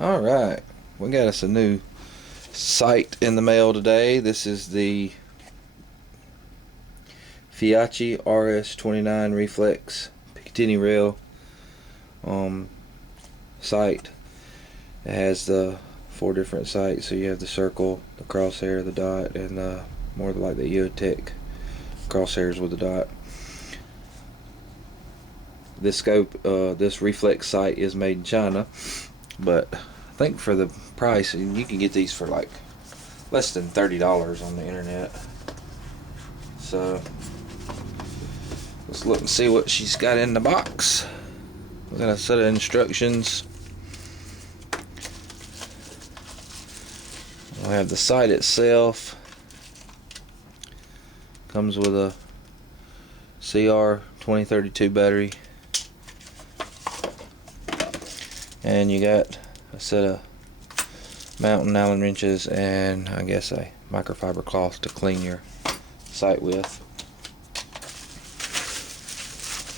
Alright, we got us a new sight in the mail today. This is the Feyachi RS-29 Reflex Picatinny rail sight. It has the 4 different sights, so you have the circle, the crosshair, the dot, and more like the EOTech crosshairs with the dot. This scope, this reflex sight is made in China, but I think for the price, you can get these for like less than $30 on the internet. So let's look and see what she's got in the box. We got a set of instructions. We have the sight itself. Comes with a CR2032 battery, and you got a set of mountain Allen wrenches and I guess a microfiber cloth to clean your sight with.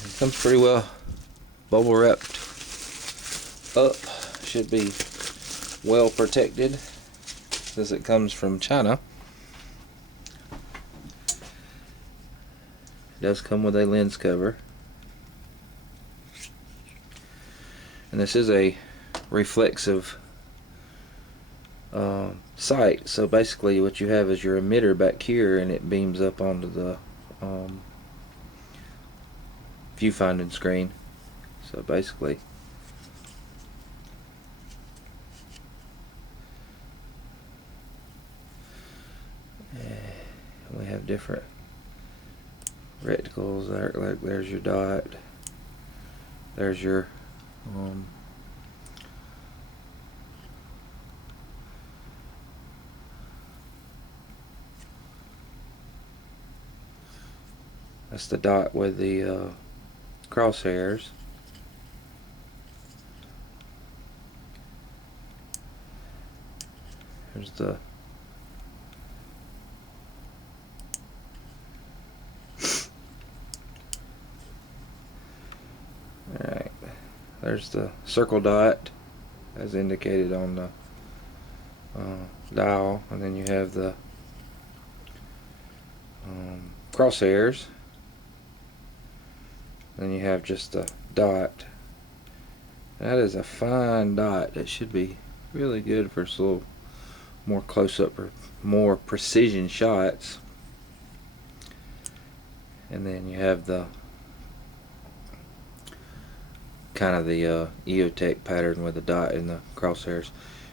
It comes pretty well bubble wrapped up. Should be well protected as it comes from China. It does come with a lens cover, and this is a reflexive sight. So basically what you have is your emitter back here, and it beams up onto the viewfinding screen. So basically we have different reticles there. Like there's your dot, there's your that's the dot with the crosshairs. Here's the alright, there's the circle dot as indicated on the dial, and then you have the crosshairs. Then you have just the dot. That is a fine dot. It should be really good for some little more close-up or more precision shots. And then you have the kind of the EOTech pattern with the dot and the crosshairs.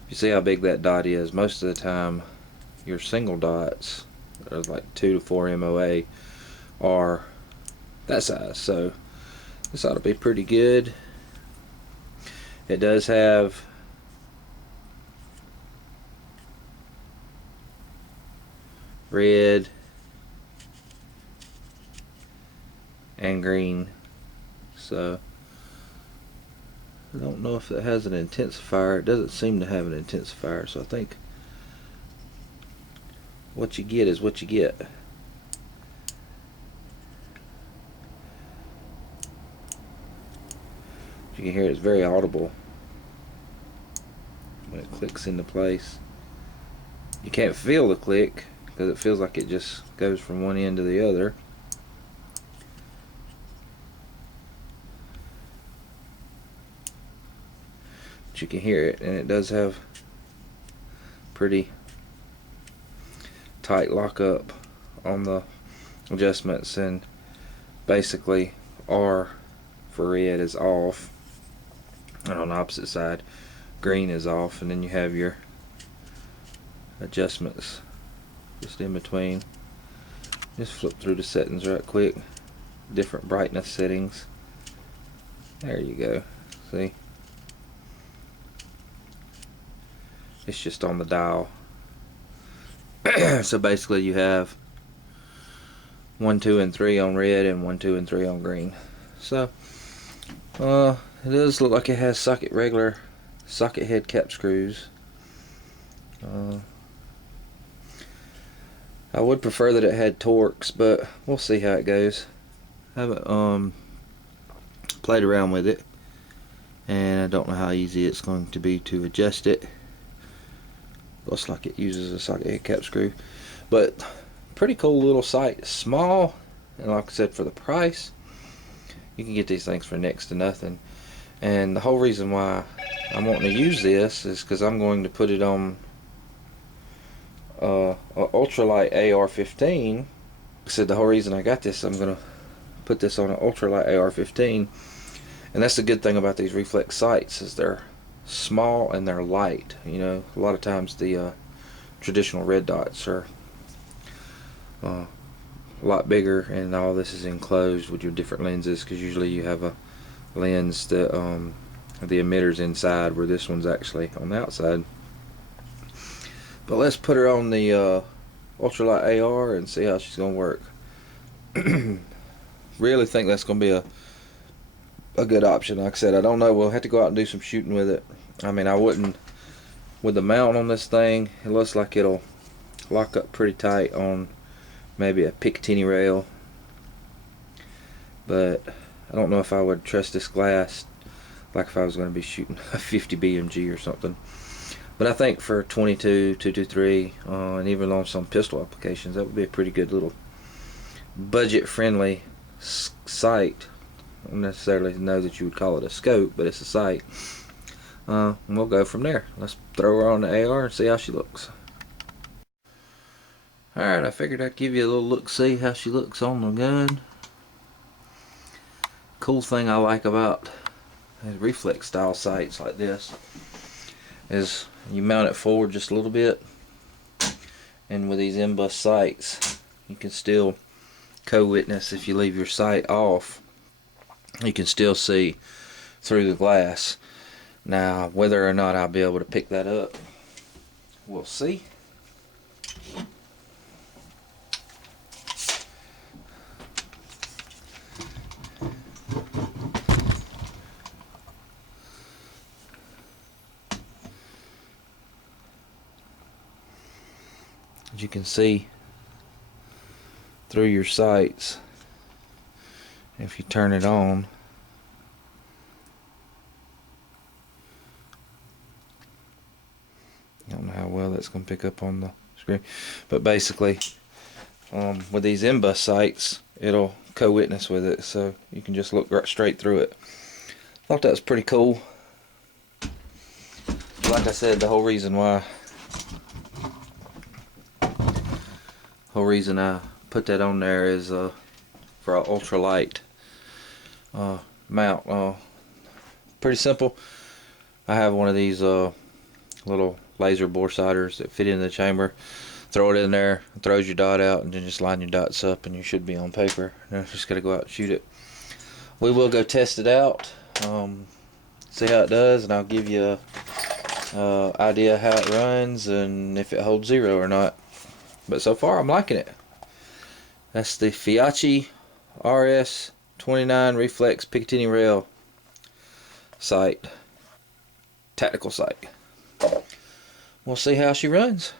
You see how big that dot is. Most of the time your single dots that are like 2 to 4 MOA are that size, so this ought to be pretty good. It does have red and green, so I don't know if it has an intensifier. It doesn't seem to have an intensifier, so I think what you get is what you get. You can hear it's very audible when it clicks into place. You can't feel the click because it feels like it just goes from one end to the other. But you can hear it, and it does have pretty tight lockup on the adjustments, and basically R for red is off, and on the opposite side green is off, and then you have your adjustments just in between. Just flip through the settings right quick. Different brightness settings. There you go. See? It's just on the dial. So basically you have 1, 2, and 3 on red and 1, 2, and 3 on green. So it does look like it has regular socket head cap screws. I would prefer that it had Torx, but we'll see how it goes. I haven't played around with it, and I don't know how easy it's going to be to adjust it. Looks like it uses a socket head cap screw, but pretty cool little sight. Small, and like I said, for the price, you can get these things for next to nothing. And the whole reason why I'm wanting to use this is because I'm going to put it on a ultralight AR-15. Like I said, the whole reason I got this, I'm going to put this on an ultralight AR-15, and that's the good thing about these reflex sights, is they're small and they're light. You know, a lot of times the traditional red dots are a lot bigger, and all this is enclosed with your different lenses, because usually you have a lens that the emitter's inside, where this one's actually on the outside. But let's put her on the ultralight AR and see how she's gonna work. Really think that's gonna be a good option. Like I said, I don't know, we'll have to go out and do some shooting with it. I mean, I wouldn't, with the mount on this thing, it looks like it'll lock up pretty tight on maybe a Picatinny rail, but I don't know if I would trust this glass like if I was going to be shooting a 50 BMG or something. But I think for 22, 223, and even on some pistol applications, that would be a pretty good little budget-friendly sight. I don't necessarily know that you would call it a scope, but it's a sight. And we'll go from there. Let's throw her on the AR and see how she looks. Alright, I figured I'd give you a little look-see how she looks on the gun. Cool thing I like about reflex style sights like this is you mount it forward just a little bit, and with these M-bus sights you can still co-witness. If you leave your sight off, you can still see through the glass. Now, whether or not I'll be able to pick that up, we'll see. As you can see through your sights, if you turn it on, I don't know how well that's going to pick up on the screen, but basically with these M-bus sights, it'll co-witness with it, so you can just look right straight through it. Thought that was pretty cool. Like I said, the whole reason I put that on there is for an ultralight mount. Pretty simple. I have one of these little laser bore sighters that fit in the chamber. Throw it in there, it throws your dot out, and then just line your dots up, and you should be on paper. Now just gotta go out and shoot it. We will go test it out, see how it does, and I'll give you a idea how it runs and if it holds zero or not. But so far I'm liking it. That's the Feyachi RS-29 Reflex Picatinny rail sight, tactical sight. We'll see how she runs.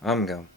I'm going.